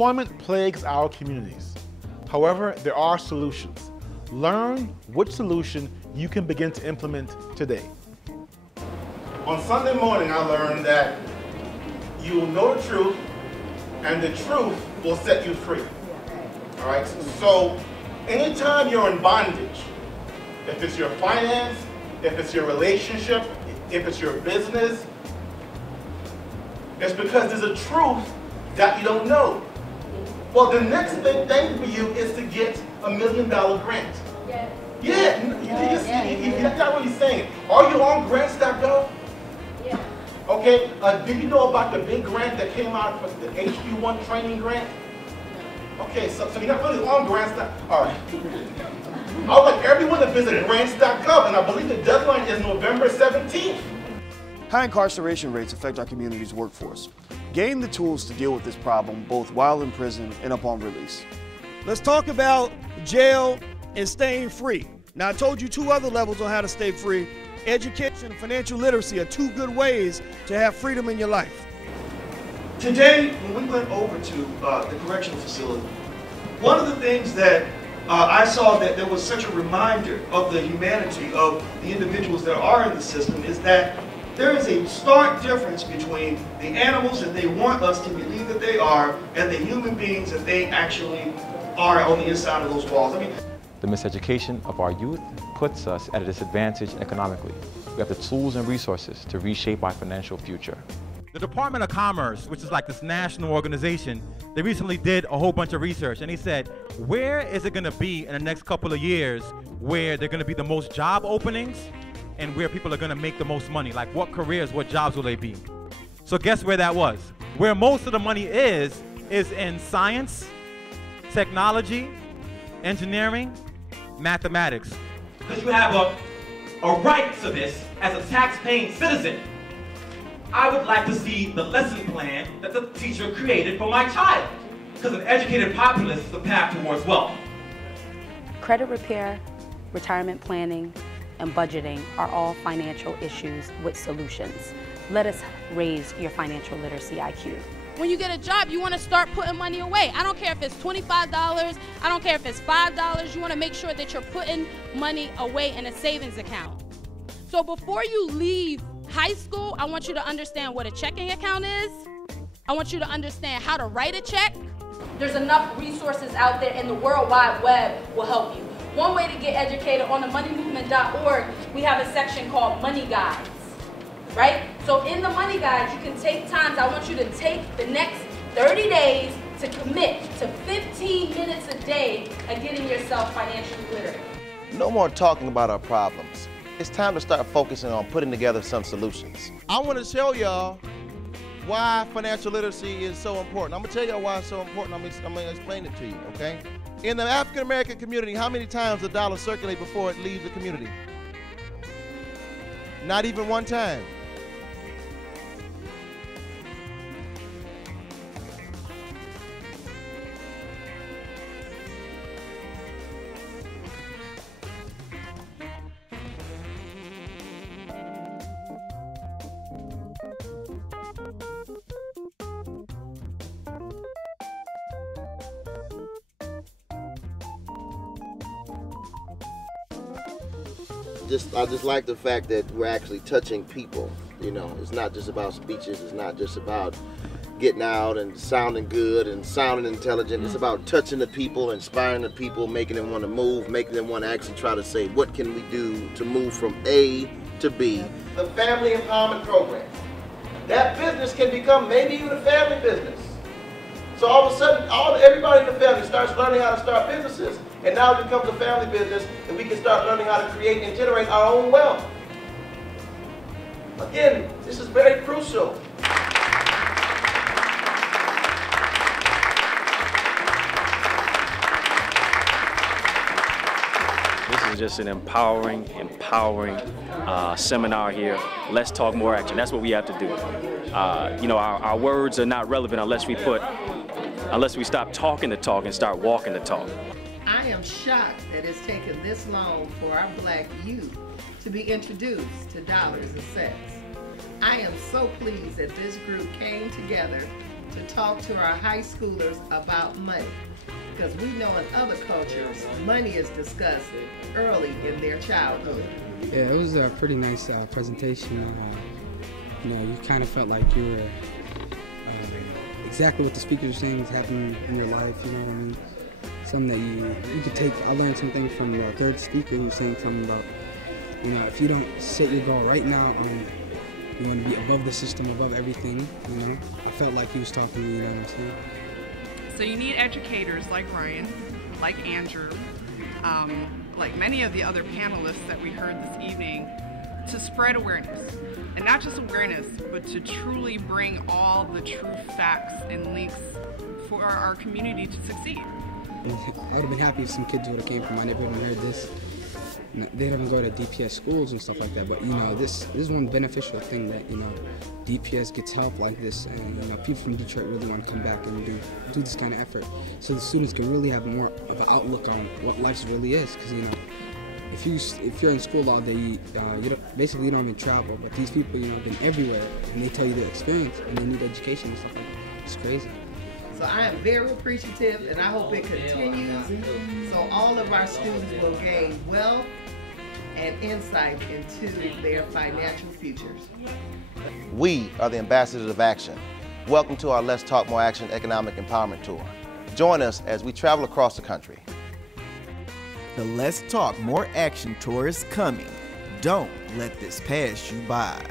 Unemployment plagues our communities. However, there are solutions. Learn which solution you can begin to implement today. On Sunday morning, I learned that you will know the truth, and the truth will set you free. All right? So anytime you're in bondage, if it's your finance, if it's your relationship, if it's your business, it's because there's a truth that you don't know. Well, the next big thing for you is to get $1 million grant. You're not really saying it. Are you on grants.gov? Yeah. Okay, did you know about the big grant that came out for the HB1 training grant? Okay, so you're not really on grants.gov. All right. I would like everyone to visit grants.gov, and I believe the deadline is November 17th. High incarceration rates affect our community's workforce. Gain the tools to deal with this problem both while in prison and upon release. Let's talk about jail and staying free. Now, I told you 2 other levels on how to stay free. Education and financial literacy are 2 good ways to have freedom in your life. Today, when we went over to the correctional facility, one of the things that I saw that there was such a reminder of the humanity of the individuals that are in the system is that there is a stark difference between the animals that they want us to believe that they are and the human beings that they actually are on the inside of those walls. I mean, the miseducation of our youth puts us at a disadvantage economically. We have the tools and resources to reshape our financial future. The Department of Commerce, which is like this national organization, they recently did a whole bunch of research, and they said, where is it going to be in the next couple of years where there are going to be the most job openings and where people are going to make the most money? Like, what careers, what jobs will they be? So guess where that was? Where most of the money is in science, technology, engineering, mathematics. Because you have a right to this as a tax-paying citizen. I would like to see the lesson plan that the teacher created for my child. Because an educated populace is the path towards wealth. Credit repair, retirement planning, and budgeting are all financial issues with solutions. Let us raise your financial literacy IQ. When you get a job, you want to start putting money away. I don't care if it's $25, I don't care if it's $5, you want to make sure that you're putting money away in a savings account. So before you leave high school, I want you to understand what a checking account is. I want you to understand how to write a check. There's enough resources out there, and the World Wide Web will help you. One way to get educated, on the moneymovement.org, we have a section called Money Guides, right? So in the Money Guides, you can take times. I want you to take the next 30 days to commit to 15 minutes a day of getting yourself financially literate. No more talking about our problems. It's time to start focusing on putting together some solutions. I want to show y'all why financial literacy is so important. I'm going to tell y'all why it's so important. I'm going to explain it to you, okay? In the African American community, how many times does the dollar circulate before it leaves the community? Not even one time. I just like the fact that we're actually touching people. You know, it's not just about speeches. It's not just about getting out and sounding good and sounding intelligent. It's about touching the people, inspiring the people, making them want to move, making them want to actually try to say, what can we do to move from A to B? The Family Empowerment Program. That business can become maybe even a family business. So all of a sudden, everybody in the family starts learning how to start businesses, and now it becomes a family business, and we can start learning how to create and generate our own wealth. Again, this is very crucial. This is just an empowering seminar here. Let's talk more action. That's what we have to do. You know, our words are not relevant unless we stop talking the talk and start walking the talk. I am shocked that it's taken this long for our black youth to be introduced to dollars and cents. I am so pleased that this group came together to talk to our high schoolers about money. Because we know in other cultures, money is discussed early in their childhood. Yeah, it was a pretty nice presentation. You know, you kind of felt like you were exactly what the speakers were saying was happening in your life, you know what I mean? Something that you could take. I learned something from the third speaker who was saying something about, you know, if you don't set your goal right now, you want to be above the system, above everything, you know? I felt like he was talking to me, you know what I'm saying? So you need educators like Ryan, like Andrew, like many of the other panelists that we heard this evening, to spread awareness. And not just awareness, but to truly bring all the true facts and links for our community to succeed. I would have been happy if some kids would have came from my neighborhood and heard this. They don't go to DPS schools and stuff like that, but you know, this is one beneficial thing that, you know, DPS gets help like this, and you know, people from Detroit really want to come back and do this kind of effort, so the students can really have more of an outlook on what life really is. Because you know, if you're in school all day, you basically you don't even travel. But these people, you know, have been everywhere, and they tell you their experience, and they need education and stuff like that. It's crazy. So I am very appreciative, and I hope it continues, so all of our students will gain wealth and insight into their financial futures. We are the ambassadors of action. Welcome to our Let's Talk More Action Economic Empowerment Tour. Join us as we travel across the country. The Let's Talk More Action Tour is coming. Don't let this pass you by.